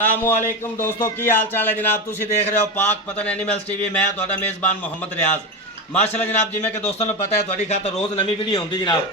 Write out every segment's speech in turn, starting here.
अस्सलामुअलैकुम दोस्तों की हाल चाल है जनाब। तुम देख रहे हो पाक पतन एनिमल्स टीवी। मैं ਤੁਹਾਡਾ मेज़बान मोहम्मद रियाज। माशाल्लाह जनाब, जिमें कि दोस्तों को पता है ਤੁਹਾਡੀ खातर रोज़ नवी वीडियो होती जनाब।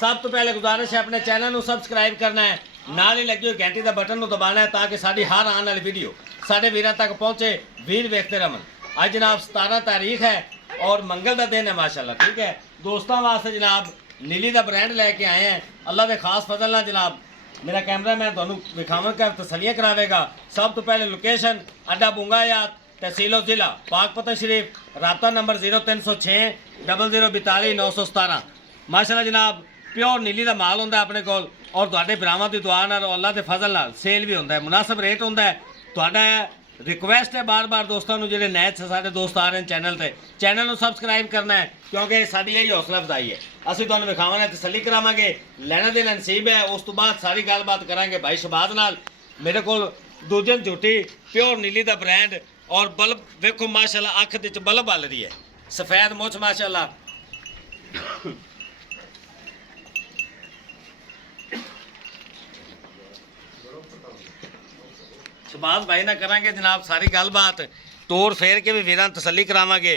सब तो पहले गुजारिश है अपने चैनल को सबसक्राइब करना है, नाल ही लगी हुई घंटी का बटन दबाना है ताकि साड़ी हर आने वाली वीडियो साढ़े वीरों तक पहुँचे, वीर वेखते रहन। अज जनाब 17 तारीख है और मंगल का दिन है माशाल्लाह। ठीक है दोस्तों वास्ते जनाब नीली का ब्रांड लैके आए हैं। अल्लाह के खास फजल ना जनाब मेरा कैमरा मैन तुहानू विखावन कर तसलियाँ करावेगा। सब तो पहले लोकेशन अड्डा बुंगायात तहसीलो जिला पाकपतन शरीफ, रबता नंबर 0306 0042 917। माशाल्लाह जनाब प्योर नीली का माल होंगे अपने को और तुहाडे भरावां दी दुआ नाल अल्लाह के फजल नाल सेल भी होंदा है, मुनासिब रेट होंदा है। तुहाडा रिक्वेस्ट है बार बार दोस्तों को जो नए सारे दोस्त आ रहे हैं चैनल को सबसक्राइब करना है क्योंकि साड़ी यही हौसला अफजाई है। असं तुहानू विखावांगे तसली करावांगे, लेना देना नसीब है। उस तो बाद सारी गलबात करांगे भाई शहबाज नाल। मेरे को दूजन झूठी प्योर नीली का ब्रांड और बल्ब वेखो माशाल्लाह अख दे बल्ब बल रही है, सफेद मुछ माशाल्लाह। शहबाज भाई ना करांगे जनाब सारी गलबात, तोड़ फेर के भी वीरां तसली करावांगे।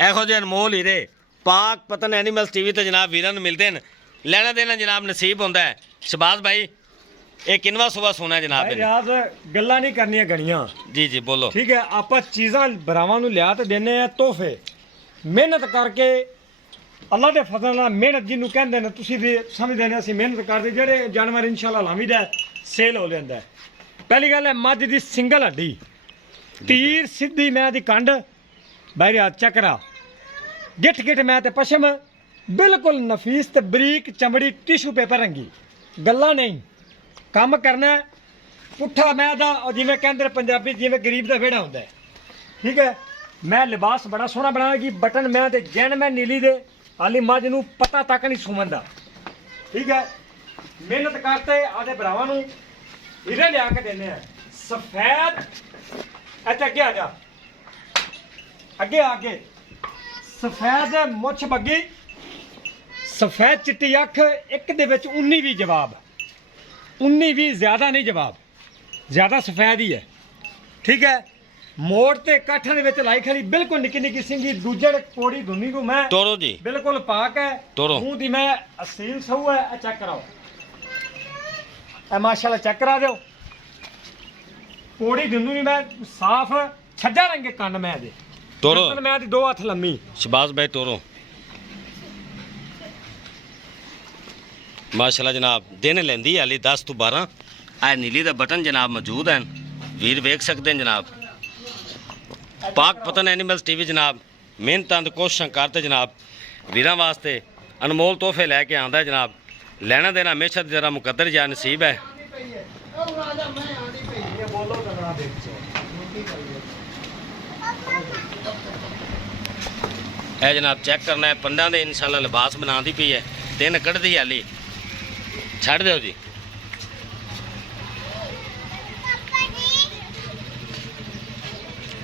एहो जे अनमोल हीरे पाक पतन एनिमल्स टीवी तो जनाब वीरां नूं मिलते हैं, लेना देना जनाब नसीब होंदा है। शहबाज भाई ये किनवा सुबह सोना है जनाब? यार गल्लां नहीं करनियां गणियां। जी जी बोलो। ठीक है आप चीज़ां भरावां नूं लिया तो देने हैं तोहफे, मेहनत करके अल्लाह के फजल नाल मेहनत जिन्हों कहते हैं तुसीं भी समझदे ने, असीं मेहनत करते जेहड़े जानवर इंशाल्लाह लामीद है सेल हो जाता है। पहली गल है मझ दी सिंगल हड्डी तीर सीधी मैं दी कंड बहरिया चकरा गिठ गिठ मैं ते पशम बिल्कुल नफीस ते बरीक चमड़ी टिशू पेपर रंगी। गल्ला नहीं काम करना है पुट्ठा मैं दा और जिमें कहते पंजाबी जिमें गरीब का वेड़ा होंदा है। ठीक है मैं लिबास बड़ा सोहना बनाया कि बटन मैं ते जैन मैं नीली दे हाली मझ नूं पता तक नहीं सुमन दा। ठीक है मेहनत करते आदे भरावां नूं हीरे लिया के देने हैं सफेद। अच्छा अगे आ जा, अगे आगे सफेद मुछ बग्गी सफेद चिट्टी अख एक दे विच 19 भी जवाब 19 भी ज्यादा नहीं जवाब, ज्यादा सफेद ही है। ठीक है मोड़ ते काठा दे विच लाई खड़ी बिल्कुल निक्की निक्की सिंगी दूजड़ कोड़ी धुनी को मैं तोरो जी बिल्कुल पाक है। तोरो मुंह दी मैं असील सहू है। चेक कराओ माशाल्लाह चेक करा दो कोड़ी धुनी भी मैं साफ छज्जा रंगे कन्न मैं दे तोरो मैं दी 2 हथ लम्मी। शहबाज भाई तोरो माशाल्लाह जनाब दिन लेंदी है हाली 10 तो 12। आ नीली का बटन जनाब मौजूद है, वीर वेख सकते हैं जनाब। पाक पतन एनिमल्स टीवी जनाब मेहनत कोशिश करते जनाब वीरां वास्ते अनमोल तोहफे लैके आंदा है जनाब। लेना देना हमेशा जरा मुकद्दर या नसीब है। है जनाब चेक करना है पंडा दे इंशाल्लाह लिबास बना दी पई है, दिन कढ़दी हाली छड़ दो जी।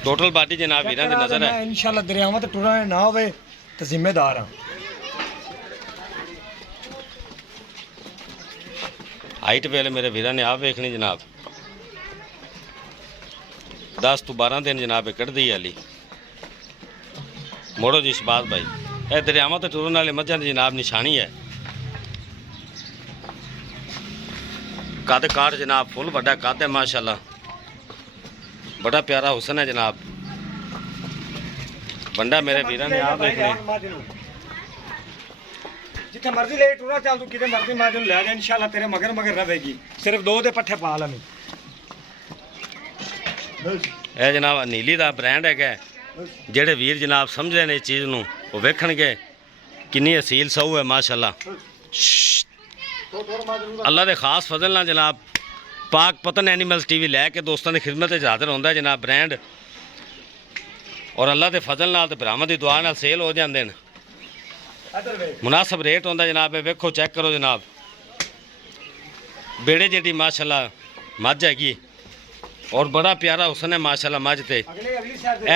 टोटल बाडी जनाब वीरां दी नजर है इंशाल्लाह दरियावां ते टुरा ना होवे ते जिम्मेदार हां। हाइट वेले मेरे वीरां ने आप वेखनी जनाब 10 तो 12 दिन जनाब कढ़दी हाली। मोड़ो जी शहबाज भाई यह दरियावां तो टुरन वाले मझां दी जनाब निशानी है। कद काठ जनाब फुल बड़ा कद है माशाल्लाह, बड़ा प्यारा हुसन है जनाब। बंडा मेरे वीरां ने आप देखने जिथे मर्जी ले टूरा चल तू किते मर्जी मां ले जा इंशाल्लाह तेरे मगर मगर रहेगी। सिर्फ 2 दे पट्ठे पा लमी। यह जनाब नीली का ब्रांड है जेड़े वीर जनाब समझते हैं इस चीज़ नूं वो वेखणगे किन्नी असील सहू है माशाल्लाह। अल्लाह के खास फजल ना जनाब पाक पतन एनिमल्स टीवी लैके दोस्तों की खिदमत हाजिर होंदा है जनाब ब्रांड। और अल्लाह के फजल नाल ते भरावां दी दुआ नाल सेल हो जाते हैं, मुनासिब रेट होंदा जनाब। वेखो चेक करो जनाब बेड़े जेडी माशाल्लाह मझ हैगी और बड़ा प्यारा हुसन है माशाल्लाह मझ ते।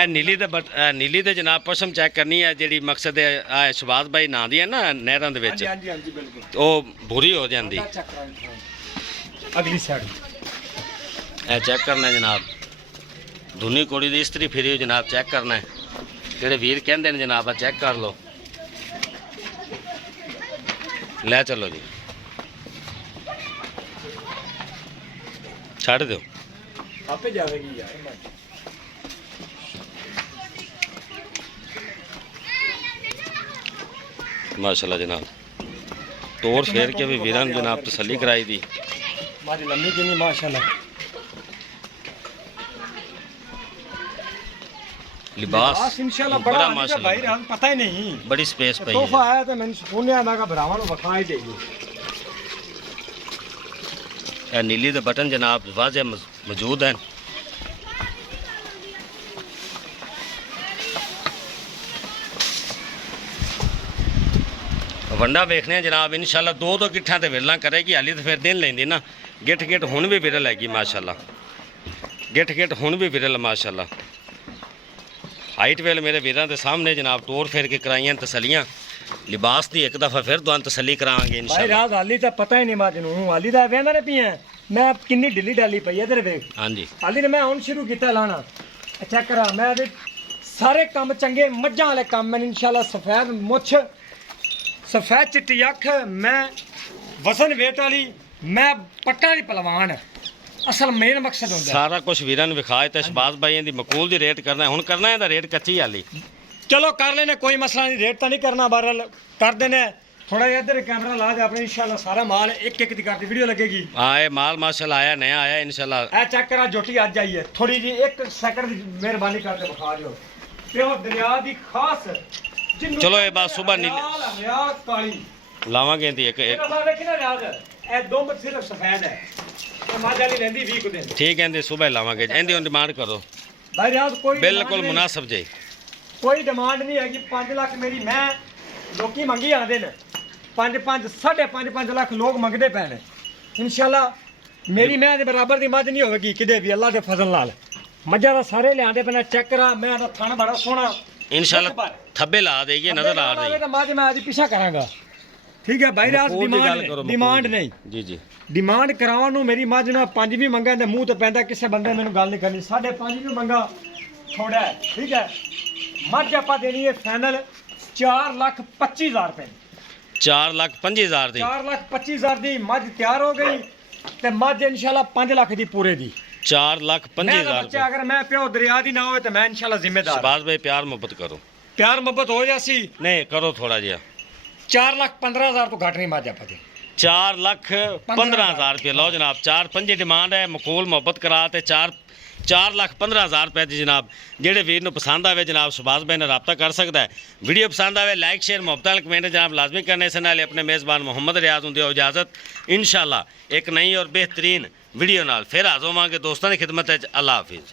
नीली दे जनाब पशम चेक करनी है जी मकसद है शहबाज भाई ना दी है ना नहरां दे विच वो भूरी हो जाती। अगली साइड ਇਹ ਚੈੱਕ ਕਰਨਾ ਜਨਾਬ, ਧੁਨੀ ਕੁੜੀ ਦੀ ਇਸਤਰੀ ਫਿਰੀ ਹੋਈ ਜਨਾਬ, ਚੈੱਕ ਕਰਨਾ ਹੈ। ਜਿਹੜੇ ਵੀਰ ਕਹਿੰਦੇ ਨੇ ਜਨਾਬ ਆ ਚੈੱਕ ਕਰ ਲਓ। ਲੈ ਚਲੋ ਜੀ, ਛੱਡ ਦਿਓ। ਆਪੇ ਜਾਵੇਗੀ ਯਾਰ। ਮਾਸ਼ਾਅੱਲਾ ਜਨਾਬ, ਤੋੜ ਫੇਰ ਕੇ ਵੀ ਵੀਰਾਂ ਨੂੰ ਜਨਾਬ ਤਸੱਲੀ ਕਰਾਈ ਦੀ। ਮਾਦੀ ਲੰਮੀ ਕਿੰਨੀ ਮਾਸ਼ਾਅੱਲਾ। ਲਿਬਾਸ इंशाल्लाह बड़ा बड़ा माशाल्लाह भाई रात पता ही नहीं। बड़ी स्पेस पई तोहफा है। आया तो मैंने सुनिया मैं कहा भरावां नु वखा ही देइए। ਇਹ ਨੀਲੀ ਦੇ ਬਟਨ ਜਨਾਬ ਵਾਜ਼ੇ ਮੌਜੂਦ ਹਨ। ਵੰਡਾ ਵੇਖਣੇ ਜਨਾਬ ਇਨਸ਼ਾਅੱਲਾ ਦੋ ਗਿੱਠਾਂ ਤੇ ਵਿਰਲਾ ਕਰੇਗੀ। ਹਾਲੀ ਤਾਂ ਫਿਰ ਦਿਨ ਲੈਂਦੀ ਨਾ। ਗਿੱਠ ਹੁਣ ਵੀ ਵਿਰਲ ਹੈਗੀ ਮਾਸ਼ਾਅੱਲਾ। ਗਿੱਠ ਹੁਣ ਵੀ ਵਿਰਲ ਮਾਸ਼ਾਅੱਲਾ। ਹਾਈਟ ਵੇਲ ਮੇਰੇ ਵੀਰਾਂ ਦੇ ਸਾਹਮਣੇ ਜਨਾਬ ਤੋੜ ਫੇਰ ਕੇ ਕਰਾਈਆਂ ਤਸੱਲੀਆਂ। ਲਿਬਾਸ ਦੀ ਇੱਕ ਦਫਾ ਫਿਰ ਤੁਹਾਨੂੰ ਤਸੱਲੀ ਕਰਾਵਾਂਗੇ भाई ਇਨਸ਼ਾਅੱਲਾ। रात हाली तो पता ही नहीं मादी नु हाली दा वेंदा ने पिया मैं किन्नी ढिली डाली पई है तेरे वेख। ਹਾਂਜੀ हाली ने मैं हुन शुरू कीता लाना। चेक करा मैं दे सारे काम चंगे मज्जां वाले काम मैं इंशाल्लाह सफेद मुछ सफेद चिट्टी अख मैं वजन वेट वाली मैं पट्टा दी पहलवान असल मेन मकसद होंदा है। ਸਾਰਾ ਕੁਝ ਵੀਰਾਂ ਨੂੰ ਵਿਖਾਏ ਤੇ ਸ਼ਬਾਜ਼ ਭਾਈ ਦੀ ਮਕੂਲ ਦੀ ਰੇਟ ਕਰਨਾ ਹੁਣ ਕਰਨਾ ਇਹਦਾ ਰੇਟ ਕੱਚੀ ਹਾਲੀ। चलो कर लेने कोई मसला नहीं रेट तो नहीं करना बहरहाल कर देने थोड़ा जिहा इधर कैमरा ला दे अपने इंशाल्लाह सारा माल एक एक दी करती वीडियो लगेगी। हाँ ये माल माशाल्लाह आया नया आया इंशाल्लाह। ए चेक करा जोटी आज आई है थोड़ी जी एक सेकंड दी मेहरबानी करके बखा दियो ते ओ दरिया दी खास जिन्नू चलो ये बात सुबह नीले- हरिया काली लावांगे दी एक एक बार देखी ना याद ए दो मत सिर्फ सफेद है ते माजाली लेंदी 20 दिन ठीक है सुबह लावांगे इंदी डिमांड करो भाई याद कोई बिल्कुल मुनासिब जी। कोई डिमांड नहीं है कि 5 लाख मेरी मैं लोकी मंगी आते ने 5 5.5 लाख लोग मंगते पे ने इंशाल्लाह मेरी मैं दे बराबर दी मझ नहीं होगी किदे भी अल्लाह दे फजल नाल मझा दा सारे लियांदे पे चेक करा मैं दा थन बड़ा सोहना इंशाल्लाह थब्बे ला देगी नजर आ रही है मझ मैं आज पीछा करांगा ठीक है भाई रात डिमांड नहीं जी जी डिमांड करावन नु मेरी मझ ना 5 भी मंगा ते मुंह ते पैंदा किसे बंदे मेनू गल नहीं करनी 5.5 भी मंगा थोड़ा है ठीक है मझ आपा देनी है फाइनल 4,25,000 रुपए 4,25,000 दी 4,25,000 दी मझ तैयार हो गई ते मझ इंशाल्लाह 5 लाख दी पूरे दी 4,25,000 बच्चा अगर मैं प्यो दरिया दी ना होए तो मैं इंशाल्लाह जिम्मेदार शहबाज भाई प्यार मोहब्बत करो प्यार मोहब्बत हो जासी नहीं करो थोड़ा जिहा 4,15,000 तो घट नहीं मझ आपा दे 4,15,000 रुपये लो जनाब 4-5 डिमांड है मकूल मोहब्बत करा ते 4,15,000 रुपए दी जनाब। जेड़े वीर नूं पसंद आवे जनाब शहबाज भाई ने रब्ता कर सकता है। वीडियो पसंद आवे लाइक शेयर मोहब्बत वाले कमेंट जनाब लाजमी करने से नाल अपने मेज़बान मोहम्मद रियाज होंदे हो इजाज़त इंशाल्लाह एक नई और बेहतरीन वीडियो नाल फिर हाज़र होवांगे दोस्तों की खिदमत अल्लाह हाफिज़।